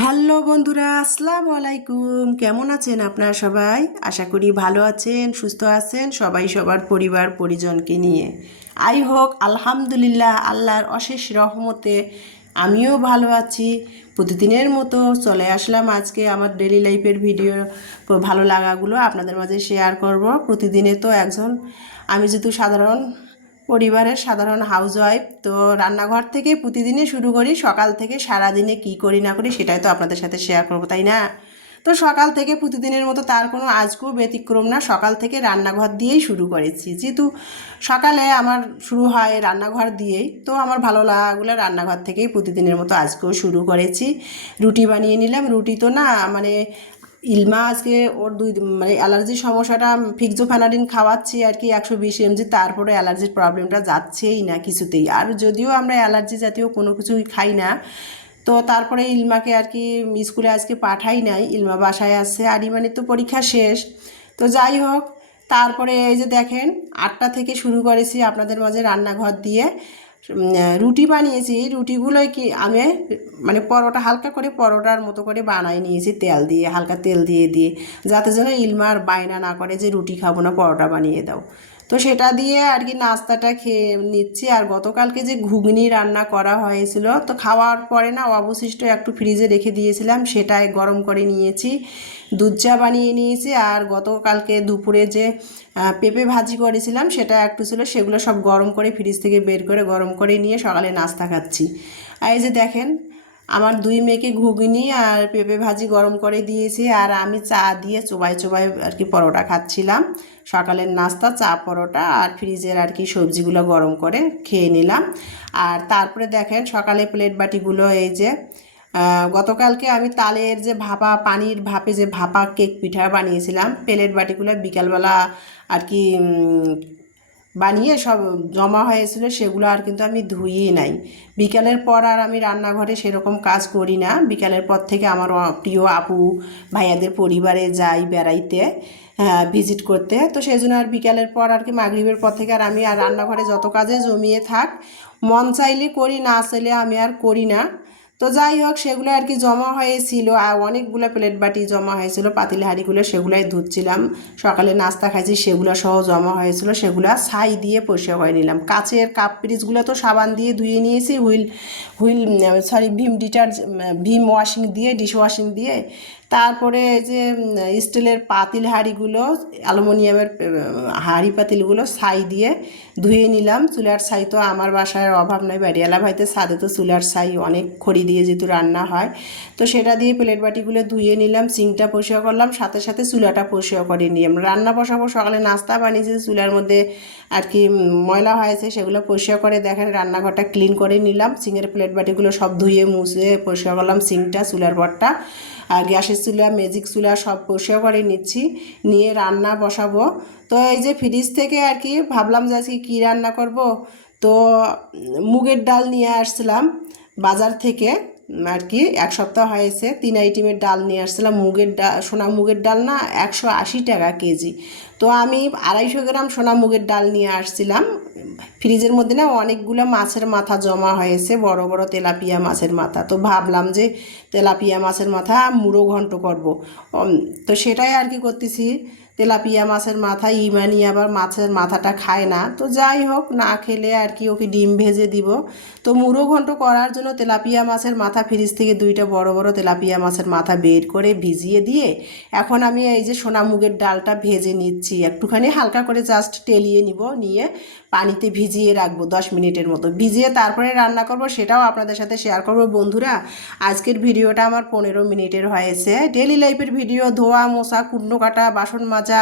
Hello বন্ধুরা, আসসালামু আলাইকুম। কেমন আছেন আপনারা সবাই? আশা করি ভালো আছেন, সুস্থ আছেন, সবাই সবার পরিবার পরিজনকে নিয়ে। আই হোক আলহামদুলিল্লাহ, আল্লাহর অশেষ রহমতে আমিও ভালো আছি। প্রতিদিনের মতো চলে আসলাম আজকে আমার ডেলি লাইফের ভিডিও, ভালো লাগাগুলো আপনাদের মাঝে শেয়ার করব। প্রতিদিনে তো আমি যেহেতু সাধারণ পরিবারের সাধারণ হাউসওয়াইফ, তো রান্নাঘর থেকে প্রতিদিনই শুরু করি। সকাল থেকে সারাদিনে কি করি না করি সেটাই তো আপনাদের সাথে শেয়ার করব, তাই না? তো সকাল থেকে প্রতিদিনের মতো তার কোনো আজকেও ব্যতিক্রম না। সকাল থেকে রান্নাঘর দিয়েই শুরু করেছি, যেহেতু সকালে আমার শুরু হয় রান্নাঘর দিয়েই, তো আমার ভালো লাগাগুলো রান্নাঘর থেকেই প্রতিদিনের মতো আজকেও শুরু করেছি। রুটি বানিয়ে নিলাম। রুটি তো না, মানে ইলমা আজকে ওর মানে অ্যালার্জির সমস্যাটা, ফিক্সোফেনাডিন খাওয়াচ্ছি আর কি 120 mg, তারপরে অ্যালার্জির প্রবলেমটা যাচ্ছেই না কিছুতেই। আর যদিও আমরা অ্যালার্জি জাতীয় কোনো কিছুই খাই না, তো তারপরে ইলমাকে আর কি স্কুলে আজকে পাঠাই নাই, ইলমা বাসায় আছে। আর ইমানের তো পরীক্ষা শেষ। তো যাই হোক, তারপরে এই যে দেখেন 8টা থেকে শুরু করেছি আপনাদের মাঝে রান্নাঘর দিয়ে। রুটি বানিয়েছি। রুটিগুলো কি আমি মানে পরোটা, হালকা করে পরোটার মতো করে বানাই নিয়েছি, তেল দিয়ে, হালকা তেল দিয়ে দিয়ে, যাতে যেন ইলমার বায়না না করে যে রুটি খাবো না, পরোটা বানিয়ে দাও। তো সেটা দিয়ে আর কি নাস্তাটা খেয়ে নিচ্ছি। আর গতকালকে যে ঘুগনি রান্না করা হয়েছিল, তো খাওয়ার পরে না অবশিষ্ট একটু ফ্রিজে রেখে দিয়েছিলাম, সেটাই গরম করে নিয়েছি, দুধ চা বানিয়ে নিয়েছি। আর গতকালকে দুপুরে যে পেঁপে ভাজি করেছিলাম সেটা একটু ছিল, সেগুলো সব গরম করে ফ্রিজ থেকে বের করে গরম করে নিয়ে সকালে নাস্তা খাচ্ছি। আর এই যে দেখেন, আমার দুই মেয়েকে ঘুগনি আর পেঁপে ভাজি গরম করে দিয়েছি, আর আমি চা দিয়ে চোবাই চোবাই আর কি পরোটা খাচ্ছিলাম। সকালের নাস্তা চা, পরোটা, আর ফ্রিজের আর কি সবজিগুলো গরম করে খেয়ে নিলাম। আর তারপরে দেখেন সকালে প্লেট বাটিগুলো, এই যে গতকালকে আমি তালের যে ভাপা, পানির ভাপে যে ভাপা কেক পিঠা বানিয়েছিলাম, প্লেট বাটিগুলো বিকালবেলা আর কি বানিয়ে সব জমা হয়েছিল, সেগুলো আর কিন্তু আমি ধুইই নাই। বিকালের পর আর আমি রান্নাঘরে সেরকম কাজ করি না। বিকালের পর থেকে আমার প্রিয় আপু ভাইয়াদের পরিবারে যাই বেড়াইতে, ভিজিট করতে। তো সেই জন্য আর বিকালের পর আর কি মাগরিবের পর থেকে আর আমি আর রান্নাঘরে যত কাজে জমিয়ে থাক, মন চাইলে করি, না চাইলে আমি আর করি না। তো যাই হোক, সেগুলো আর কি জমা হয়েছিল, আর অনেকগুলো প্লেট বাটি জমা হয়েছিল, পাতিল হাঁড়িগুলো সেগুলাই ধুচ্ছিলাম। সকালে নাস্তা খাইছি সেগুলো সহ জমা হয়েছিল, সেগুলো ছাই দিয়ে পরিষ্কার করে নিলাম। কাচের কাপ পিরিচগুলো তো সাবান দিয়ে ধুয়ে নিয়েছি, হুইল হুইল সরি ভিম ভিম ওয়াশিং দিয়ে, ডিশ ওয়াশিং দিয়ে। তারপরে যে স্টিলের পাতিল হাঁড়িগুলো, অ্যালুমিনিয়ামের হাঁড়ি পাতিলগুলো ছাই দিয়ে ধুয়ে নিলাম। চুলার ছাই তো আমার বাসায় অভাব নাই, বাড়িওয়ালা ভাইতে ছাদে তো চুলার ছাই অনেক খড়ি দিয়ে যেহেতু রান্না হয়, তো সেটা দিয়ে প্লেট বাটিগুলো ধুয়ে নিলাম। সিঙ্কটা পরিষ্কার করলাম, সাথে সাথে চুলাটা পরিষ্কার করে নিলাম। রান্না বসাবো, সকালে নাস্তা বানিয়েছি, চুলার মধ্যে আর কি ময়লা হয়েছে, সেগুলো পরিষ্কার করে দেখেন রান্নাঘরটা ক্লিন করে নিলাম। সিঙ্কের প্লেট বাটিগুলো সব ধুয়ে মুছে পরিষ্কার করলাম, সিঙ্কটা, চুলার পরটা, আর গ্যাসের চুলা, ম্যাজিক চুলা সব পরিষ্কার করে নিচ্ছি, নিয়ে রান্না বসাবো। তো এই যে ফ্রিজ থেকে আর কি ভাবলাম যে আজকে কী রান্না করব, তো মুগের ডাল নিয়ে আসছিলাম বাজার থেকে আর কি। 1 সপ্তাহ হয়েছে, 3 আইটেমের ডাল নিয়ে আসছিলাম। মুগের ডাল, সোনা মুগের ডাল না, 180 টাকা কেজি। তো আমি 250 গ্রাম সোনা মুগের ডাল নিয়ে আসছিলাম। ফ্রিজের মধ্যে না অনেকগুলো মাছের মাথা জমা হয়েছে, বড় বড় তেলাপিয়া মাছের মাথা। তো ভাবলাম যে তেলাপিয়া মাছের মাথা মুড়ো ঘন্ট করব। তো সেটাই আর কি করতেছি। তেলাপিয়া মাছের মাথা, ইমানি আবার মাছের মাথাটা খায় না, তো যাই হোক, না খেলে আর কি ওকে ডিম ভেজে দিব। তো মুড়ো ঘন্ট করার জন্য তেলাপিয়া মাছের মাথা, ফ্রিজ থেকে 2টা বড় বড় তেলাপিয়া মাছের মাথা বের করে ভিজিয়ে দিয়ে এখন আমি এই যে সোনা মুগের ডালটা ভেজে নিচ্ছি। একটুখানি হালকা করে জাস্ট টেলিয়ে নিব, নিয়ে পানিতে ভিজিয়ে রাখবো 10 মিনিটের মতো। ভিজিয়ে তারপরে রান্না করব, সেটাও আপনাদের সাথে শেয়ার করব। বন্ধুরা, আজকের ভিডিওটা আমার 15 মিনিটের হয়েছে। ডেলি লাইফের ভিডিও, ধোয়া মোছা, কুটনো কাটা, বাসন মাজা,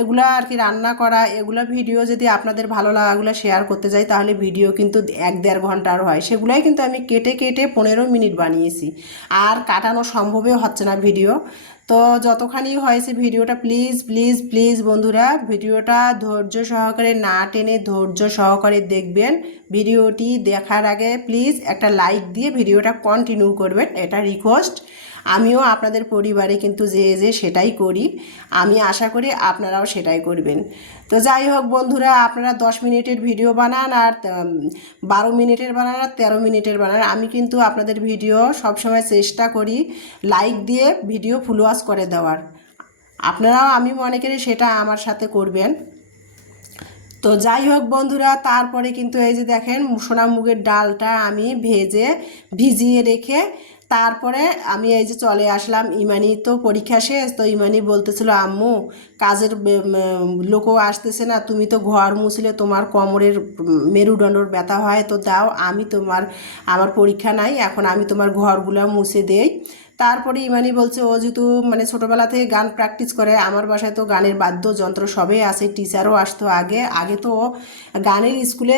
এগুলো আর কি রান্না করা, এগুলো ভিডিও যদি আপনাদের ভালো লাগাগুলো শেয়ার করতে যাই, তাহলে ভিডিও কিন্তু 1-1.5 ঘন্টার হয়। সেগুলোই কিন্তু আমি কেটে কেটে 15 মিনিট বানিয়েছি, আর কাটানো সম্ভবও হচ্ছে না ভিডিও। তো যতখানি হয়েছে ভিডিওটা প্লিজ প্লিজ প্লিজ বন্ধুরা ভিডিওটা ধৈর্য সহকারে না টেনে ধৈর্য সহকারে দেখবেন। ভিডিওটি দেখার আগে প্লিজ একটা লাইক দিয়ে ভিডিওটা কন্টিনিউ করবেন, এটা রিকোয়েস্ট। আমিও আপনাদের পরিবারে কিন্তু যে সেটাই করি, আমি আশা করি আপনারাও সেটাই করবেন। তো যাই হোক বন্ধুরা, আপনারা 10 মিনিটের ভিডিও বানান আর 12 মিনিটের বানান আর 13 মিনিটের বানান, আমি কিন্তু আপনাদের ভিডিও সবসময় চেষ্টা করি লাইক দিয়ে ভিডিও ফুল ওয়াচ করে দেওয়ার। আপনারাও আমি মনে করি সেটা আমার সাথে করবেন। তো যাই হোক বন্ধুরা, তারপরে কিন্তু এই যে দেখেন সোনা মুগের ডালটা আমি ভিজিয়ে রেখে তারপরে আমি এই যে চলে আসলাম। ইমানি তো পরীক্ষা শেষ, তো ইমানি বলতেছিল আম্মু কাজের লোকও আসতেছে না, তুমি তো ঘর মুছলে তোমার কোমরের মেরুদণ্ডর ব্যথা হয়, তো দাও আমি আমার পরীক্ষা নাই এখন আমি তোমার ঘরগুলো মুছে দেই। তারপরে ইমানি বলছে ও যেহেতু মানে ছোটোবেলা থেকে গান প্র্যাকটিস করে, আমার বাসায় তো গানের বাদ্যযন্ত্র সবই আছে, টিচারও আসতো আগে আগে তো গানের স্কুলে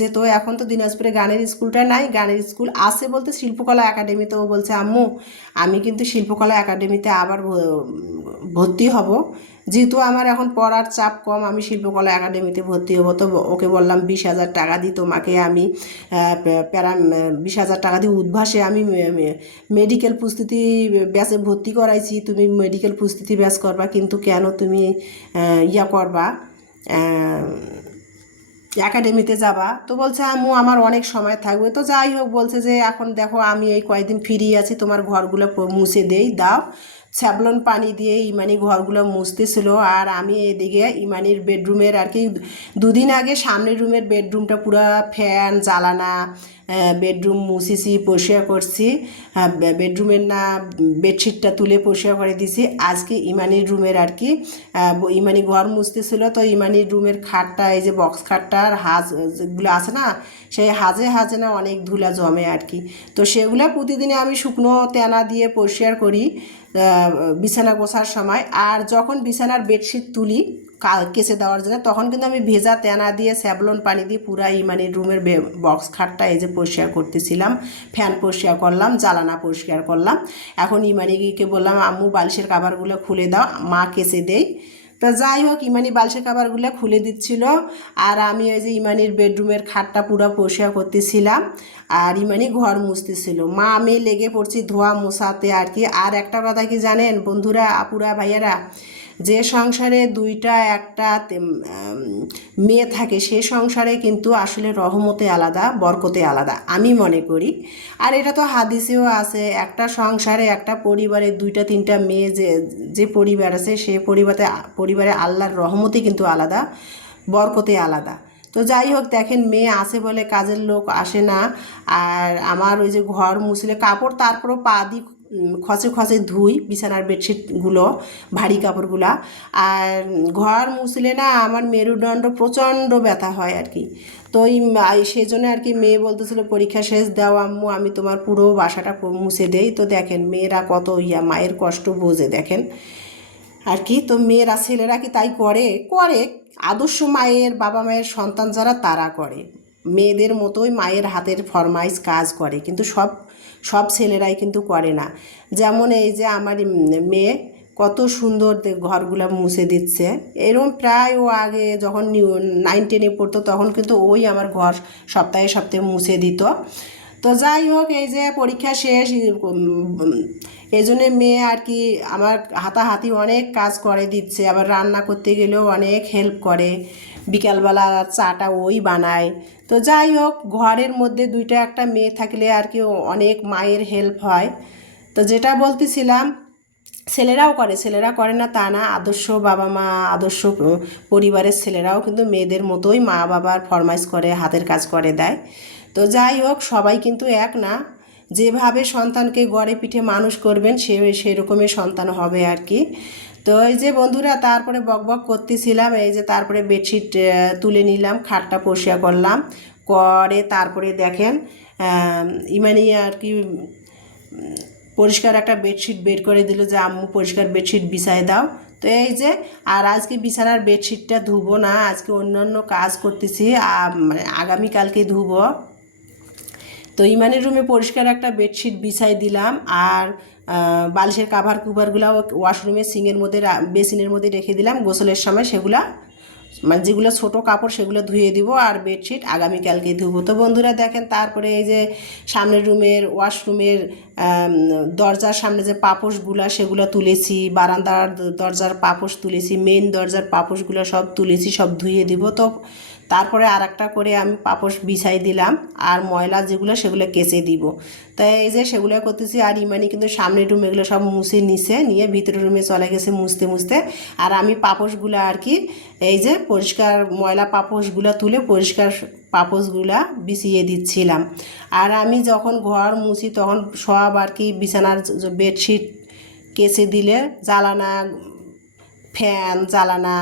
যেত, এখন তো দিনাজপুরে গানের স্কুলটা নাই, গানের স্কুল আছে বলতে শিল্পকলা একাডেমিতে। ও বলছে আম্মু আমি কিন্তু শিল্পকলা একাডেমিতে আবার ভর্তি হব, যেহেতু আমার এখন পড়ার চাপ কম, আমি শিল্পকলা একাডেমিতে ভর্তি হব। তো ওকে বললাম 20,000 টাকা দিই তোমাকে আমি 20,000 টাকা দিয়ে উদ্ভাসে আমি মেডিকেল প্রস্তুতি ব্যাচে ভর্তি করাইছি, তুমি মেডিকেল প্রস্তুতি ব্যাচ করবা, কিন্তু কেন তুমি ইয়া করবা একাডেমিতে যাবা? তো বলছে আম্মু আমার অনেক সময় থাকবে। তো যাই হোক বলছে যে এখন দেখো আমি এই কয়েকদিন ফ্রি আছি, তোমার ঘরগুলো মুছে দাও। স্যাভলন পানি দিয়ে ইমানি ঘরগুলো মুছতেছিল, আর আমি এদিকে ইমানির বেডরুমের আর কি 2 দিন আগে সামনের রুমের বেডরুমটা পুরো ফ্যান জ্বালানা বেডরুম মুছেছি, পরিষ্কার করছি। বেডরুমের না বেডশিটটা তুলে পরিষ্কার করে দিছি। আজকে ইমানির রুমের আর কি ইমানি ঘর মুছতেছিল, তো ইমানির রুমের খাটটা এই যে বক্স খাটটার যেগুলো আছে না, সেই হাজে না অনেক ধুলা জমে আর কি। তো সেগুলো প্রতিদিনে আমি শুকনো তেনা দিয়ে পরিষ্কার করি বিছানা গোছার সময়। আর যখন বিছানার বেডশিট তুলি কেচে দেওয়ার জন্য, তখন কিন্তু আমি ভেজা তেনা দিয়ে স্যাভলন পানি দিয়ে পুরা ইমানির রুমের বক্স খাটটা এই যে পরিষ্কার করতেছিলাম। ফ্যান পরিষ্কার করলাম, জ্বালানা পরিষ্কার করলাম। এখন ইমানিকে বললাম আম্মু বালিশের কাভারগুলো খুলে দাও, মা কেচে দেই। তো যাই হোক ইমানি বালিশের কাভারগুলো খুলে দিচ্ছিল, আর আমি ওই যে ইমানির বেডরুমের খাটটা পুরো পরিষ্কার করতেছিলাম, আর ইমানি ঘর মুছতেছিল। মা আমি লেগে পড়ছি ধোয়া মোছাতে আর কি। আর একটা কথা কি জানেন বন্ধুরা, আপুরা, ভাইয়ারা, যে সংসারে 2টা একটা মেয়ে থাকে সে সংসারে কিন্তু আসলে রহমতে আলাদা, বরকতে আলাদা আমি মনে করি। আর এটা তো হাদিসেও আছে, একটা সংসারে একটা পরিবারে 2টা 3টা মেয়ে যে পরিবার আছে সে পরিবারে আল্লাহর রহমতে কিন্তু আলাদা, বরকতে আলাদা। তো যাই হোক দেখেন মেয়ে আসে বলে কাজের লোক আসে না। আর আমার ওই যে ঘর মুছলে কাপড় তারপরও পা দিই খসে ধুই বিছানার বেডশিটগুলো, ভারী কাপড়গুলা। আর ঘর মুছলে না আমার মেরুদণ্ড প্রচণ্ড ব্যথা হয় আর কি। তো সেই জন্য আর কি মেয়ে বলতেছিল পরীক্ষা শেষ দাও আম্মু আমি তোমার পুরো বাসাটা মুছে দেই। তো দেখেন মেয়েরা কত মায়ের কষ্ট বোঝে দেখেন আর কি। তো মেয়েরা ছেলেরা কি তাই করে? আদর্শ মায়ের বাবা মায়ের সন্তান যারা তারা করে, মেয়েদের মতোই মায়ের হাতের ফরমাইশ কাজ করে, কিন্তু সব ছেলেরাই কিন্তু করে না। যেমন এই যে আমার মেয়ে কত সুন্দর ঘরগুলো মুছে দিচ্ছে, এরকম প্রায় ও আগে যখন 9, 10-এ পড়তো তখন কিন্তু ওই আমার ঘর সপ্তাহে সপ্তাহে মুছে দিত। তো যাই হোক এই যে পরীক্ষা শেষ, এই জন্যে মেয়ে আর কি আমার হাতাহাতি অনেক কাজ করে দিচ্ছে, আবার রান্না করতে গেলেও অনেক হেল্প করে, বিকালবেলা চাটা ওই বানায়। তো যাই হোক ঘরের মধ্যে 2টা একটা মেয়ে থাকলে আর কি অনেক মায়ের হেল্প হয়। তো যেটা বলতেছিলাম ছেলেরা করে না তা না, আদর্শ বাবা মা আদর্শ পরিবারের ছেলেরাও কিন্তু মেয়েদের মতোই মা বাবার ফরমাইশ করে, হাতের কাজ করে দেয়। তো যাই হোক সবাই কিন্তু এক না, যেভাবে সন্তানকে গড়ে পিঠে মানুষ করবেন সেরকমই সন্তান হবে আর কি। তো এই যে বন্ধুরা তারপরে বকবক করতেছিলাম, এই যে তারপরে বেডশিট তুলে নিলাম, খাটটা পরিষ্কার করলাম করে তারপরে দেখেন ইমানি আর কি পরিষ্কার একটা বেডশিট বের করে দিল যে আম্মু পরিষ্কার বেডশিট বিছায় দাও। তো এই যে আর আজকে বিছানার বেডশিটটা ধুবো না, আজকে অন্যান্য কাজ করতেছি, মানে আগামীকালকে ধুবো। তো ইমানের রুমে পরিষ্কার একটা বেডশিট বিছাই দিলাম, আর বালিশের কাভার কুভারগুলো ওয়াশরুমে সিংয়ের মধ্যে বেসিনের মধ্যে রেখে দিলাম। গোসলের সময় সেগুলা মানে যেগুলো ছোটো কাপড় সেগুলো ধুয়ে দিব, আর বেডশিট আগামীকালকে ধুবো। তো বন্ধুরা দেখেন, তারপরে এই যে সামনের রুমের ওয়াশরুমের দরজার সামনে যে পাপোশগুলো সেগুলো তুলেছি, বারান্দার দরজার পাপোশ তুলেছি, মেন দরজার পাপোশগুলো সব তুলেছি, সব ধুয়ে দিব। তো তারপরে আর একটা করে আমি পাপোশ বিছাই দিলাম, আর ময়লা যেগুলো সেগুলো কেচে দিব। তাই এই যে সেগুলো করতেছি। আর ইমানি কিন্তু সামনের রুম এগুলো সব মুছে নিছে, নিয়ে ভিতরের রুমে চলে গেছে মুছতে মুছতে। আর আমি পাপোশগুলো আর কি এই যে পরিষ্কার ময়লা পাপোশগুলো তুলে পরিষ্কার পাপোশগুলা বিছিয়ে দিচ্ছিলাম। আর আমি যখন ঘর মুছি তখন সব আর কি বিছানার বেডশিট কেচে দিলে জ্বালানা, ফ্যান, জ্বালানা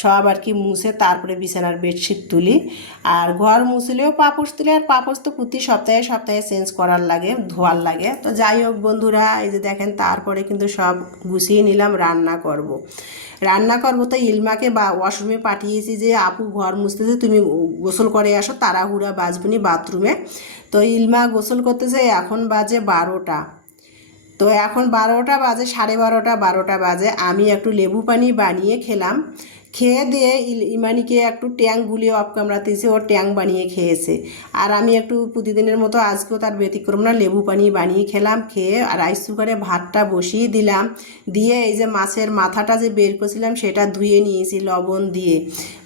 সব আর কি মুছে তারপরে বিছানার বেডশিট তুলি। আর ঘর মুছলেও পাপোশ তুলি, আর পাপোশ তো প্রতি সপ্তাহে সপ্তাহে চেঞ্জ করার লাগে, ধোয়ার লাগে। তো যাই হোক বন্ধুরা, এই যে দেখেন তারপরে কিন্তু সব গুছিয়ে নিলাম। রান্না করব তো ইলমাকে ওয়াশরুমে পাঠিয়েছি যে আপু ঘর মুছতেছে, তুমি গোসল করে আসো, তাড়াহুড়া বাজবনি বাথরুমে। তো ইলমা গোসল করতেছে, এখন বাজে 12টা। তো এখন 12টা বাজে, 12:30 বাজে। আমি একটু লেবু পানি বানিয়ে খেলাম। খেয়ে দিয়ে ইমানিকে একটু ট্যাং গুলিয়ে অফ কামড়াতেছে, ও ট্যাং বানিয়ে খেয়েছে। আর আমি একটু প্রতিদিনের মতো আজকেও তার ব্যতিক্রম না, লেবু পানি বানিয়ে খেলাম। খেয়ে রাইস কুকারে ভাতটা বসিয়ে দিলাম। দিয়ে এই যে মাছের মাথাটা যে বের করেছিলাম সেটা ধুয়ে নিয়েছি লবণ দিয়ে,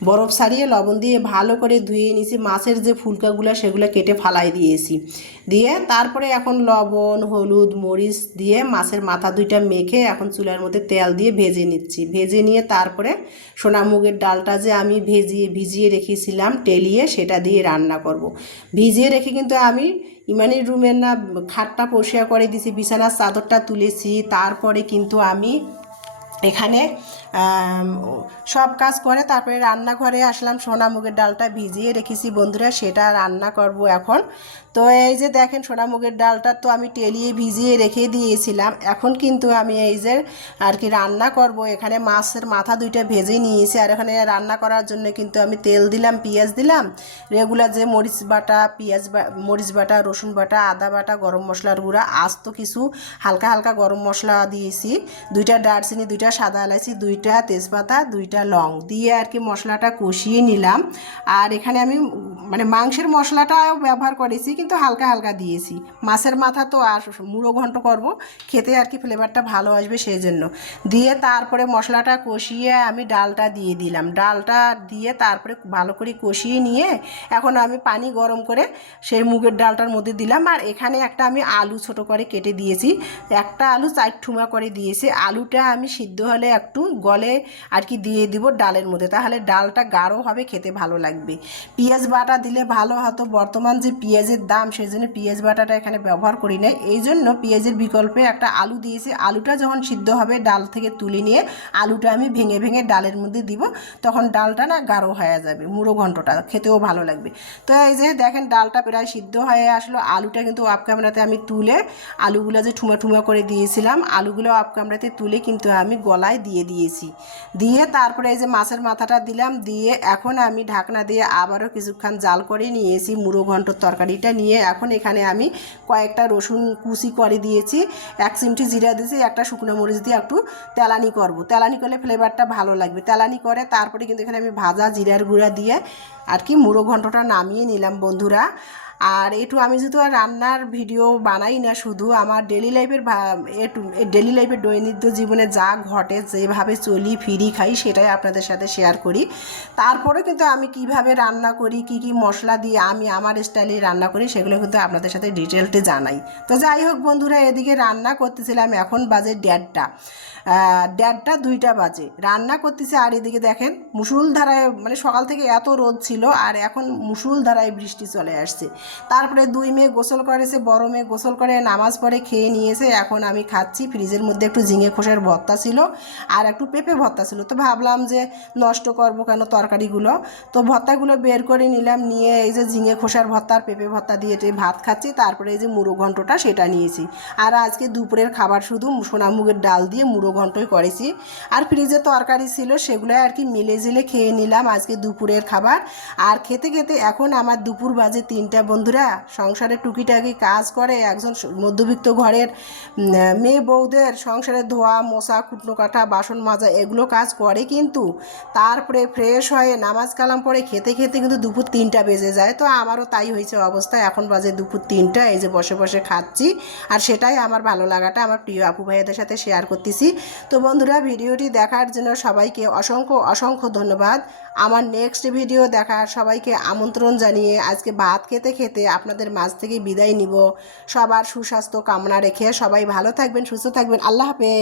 বরফ ছাড়িয়ে লবণ দিয়ে ভালো করে ধুয়ে নিয়েছি। মাছের যে ফুলকাগুলো সেগুলো কেটে ফালাই দিয়েছি। দিয়ে তারপরে এখন লবণ, হলুদ, মরিচ দিয়ে মাছের মাথা দুইটা মেখে এখন চুলার মধ্যে তেল দিয়ে ভেজে নিচ্ছি। ভেজে নিয়ে তারপরে সোনা মুগের ডালটা যে আমি ভিজিয়ে রেখেছিলাম টেলিয়ে, সেটা দিয়ে রান্না করব। ভিজিয়ে রেখে কিন্তু আমি ইমানির রুমের না খাটটা পরিষ্কার করে দিয়েছি, বিছানার চাদরটা তুলেছি। তারপরে কিন্তু আমি এখানে সব কাজ করে তারপরে রান্নাঘরে আসলাম। সোনা মুগের ডালটা ভিজিয়ে রেখেছি বন্ধুরা, সেটা রান্না করব এখন। তো এই যে দেখেন সোনা মুগের ডালটা তো আমি টেলিয়ে ভিজিয়ে রেখে দিয়েছিলাম। এখন কিন্তু আমি এই যে আর কি রান্না করব। এখানে মাছের মাথা দুইটা ভেজে নিয়েছি, আর এখানে রান্না করার জন্য কিন্তু আমি তেল দিলাম, পেঁয়াজ দিলাম, রেগুলার যে মরিচ বাটা, মরিচ বাটা, রসুন বাটা, আদা বাটা, গরম মশলার গুঁড়া, আস্ত কিছু হালকা হালকা গরম মশলা দিয়েছি, 2টা দারচিনি, 2টা সাদা এলাচি, 2টা তেজপাতা, 2টা লং দিয়ে আর কি মশলাটা কষিয়ে নিলাম। আর এখানে আমি মানে মাংসের মশলাটাও ব্যবহার করেছি, কিন্তু হালকা হালকা দিয়েছি। মাছের মাথা তো আর মুড়ো ঘন্ট করব, খেতে আর কি ফ্লেভারটা ভালো আসবে সেই জন্য। দিয়ে তারপরে মশলাটা কষিয়ে আমি ডালটা দিয়ে দিলাম। ডালটা দিয়ে তারপরে ভালো করে কষিয়ে নিয়ে এখন আমি পানি গরম করে সেই মুগের ডালটার মধ্যে দিলাম। আর এখানে একটা আমি আলু ছোট করে কেটে দিয়েছি, একটা আলু 4 ঠুমা করে দিয়েছি। আলুটা আমি সিদ্ধ হলে একটু গলে আর কি দিয়ে দিব ডালের মধ্যে, তাহলে ডালটা গাঢ় হবে, খেতে ভালো লাগবে। পেঁয়াজ বাটা দিলে ভালো হতো, বর্তমান যে পেঁয়াজের দাম সেই জন্য পেঁয়াজ বাটাটা এখানে ব্যবহার করি না, এই জন্য পেঁয়াজের বিকল্পে একটা আলু দিয়েছি। আলুটা যখন সিদ্ধ হবে ডাল থেকে তুলে নিয়ে আলুটা আমি ভেঙে ভেঙে ডালের মধ্যে দিব, তখন ডালটা না গাঢ় হয়ে যাবে, মুড়ো ঘন্টটা খেতেও ভালো লাগবে। তো এই যে দেখেন ডালটা প্রায় সিদ্ধ হয়ে আসলো। আলুটা কিন্তু অফ ক্যামেরাতে আমি তুলে আলুগুলো যে ঠুমা ঠুমা করে দিয়েছিলাম, আলুগুলো অফ ক্যামেরাতে তুলে কিন্তু আমি গলায় দিয়ে দিয়েছি। দিয়ে তারপরে এই যে মাছের মাথাটা দিলাম, দিয়ে এখন আমি ঢাকনা দিয়ে আবারও কিছুক্ষণ জাল করে নিয়েছি মুড়ো ঘন্টর তরকারিটা নিয়ে। এখন এখানে আমি কয়েকটা রসুন কুচি করে দিয়েছি, 1 চিমটি জিরা দিয়েছি, একটা শুকনো মরিচ দিয়ে একটু তেলানি করব। তেলানি করলে ফ্লেভারটা ভালো লাগবে। তেলানি করে তারপরে কিন্তু এখানে আমি ভাজা জিরার গুঁড়া দিয়ে আর কি মুড়ো ঘন্টটা নামিয়ে নিলাম বন্ধুরা। আর একটু আমি যেহেতু আর রান্নার ভিডিও বানাই না, শুধু আমার ডেলি লাইফের দৈনন্দিন জীবনে যা ঘটে, যেভাবে চলি ফিরি খাই, সেটাই আপনাদের সাথে শেয়ার করি। তারপরে কিন্তু আমি কিভাবে রান্না করি, কি কি মশলা দিয়ে আমি আমার স্টাইলে রান্না করি, সেগুলো কিন্তু আপনাদের সাথে ডিটেলসে জানাই। তো যাই হোক বন্ধুরা, এদিকে রান্না করতেছিলাম, এখন বাজে 1:30 বাজে রান্না করতেছি। আর এদিকে দেখেন মুষলধারায় মানে সকাল থেকে এত রোদ ছিল, আর এখন মুষলধারায় বৃষ্টি চলে আসছে। তারপরে 2 মেয়ে গোসল করেছে, বড় মেয়ে গোসল করে নামাজ পড়ে খেয়ে নিয়েছে। এখন আমি খাচ্ছি। ফ্রিজের মধ্যে একটু ঝিঙে খোসার ভর্তা ছিল আর একটু পেঁপে ভর্তা ছিল, তো ভাবলাম যে নষ্ট করব কেন তরকারিগুলো, তো ভর্তাগুলো বের করে নিলাম। নিয়ে এই যে ঝিঙে খোসার ভর্তা আর পেঁপে ভর্তা দিয়ে ভাত খাচ্ছি। তারপরে এই যে মুড়ো ঘন্টটা সেটা নিয়েছি। আর আজকে দুপুরের খাবার শুধু সোনা মুগের ডাল দিয়ে মুড়ো ঘন্টই করেছি, আর ফ্রিজে তরকারি ছিল সেগুলো আর কি মিলে জিলে খেয়ে নিলাম আজকে দুপুরের খাবার। আর খেতে খেতে এখন আমার দুপুর বাজে 3টা বন্ধু। বন্ধুরা, সংসারে টুকিটাকি কাজ করে একজন মধ্যবিত্ত ঘরের মেয়ে বউদের সংসারে ধোয়া মোছা কুটনো কাটা বাসন মাজা এগুলো কাজ করে, কিন্তু তারপরে ফ্রেশ হয়ে নামাজ কালাম পড়ে খেতে খেতে কিন্তু দুপুর 3টা বেজে যায়। তো আমারও তাই হয়েছে অবস্থা, এখন বাজে দুপুর 3টা, এই যে বসে বসে খাচ্ছি, আর সেটাই আমার ভালো লাগাটা আমার প্রিয় আপু ভাইয়াদের সাথে শেয়ার করতেছি। তো বন্ধুরা, ভিডিওটি দেখার জন্য সবাইকে অসংখ্য অসংখ্য ধন্যবাদ। আমার নেক্সট ভিডিও দেখার সবাইকে আমন্ত্রণ জানিয়ে আজকে ভাত খেতে খেতে আপনাদের মাঝ থেকে বিদায় নিব। সবার সুস্বাস্থ্য কামনা রেখে সবাই ভালো থাকবেন, সুস্থ থাকবেন। আল্লাহ হাফেজ।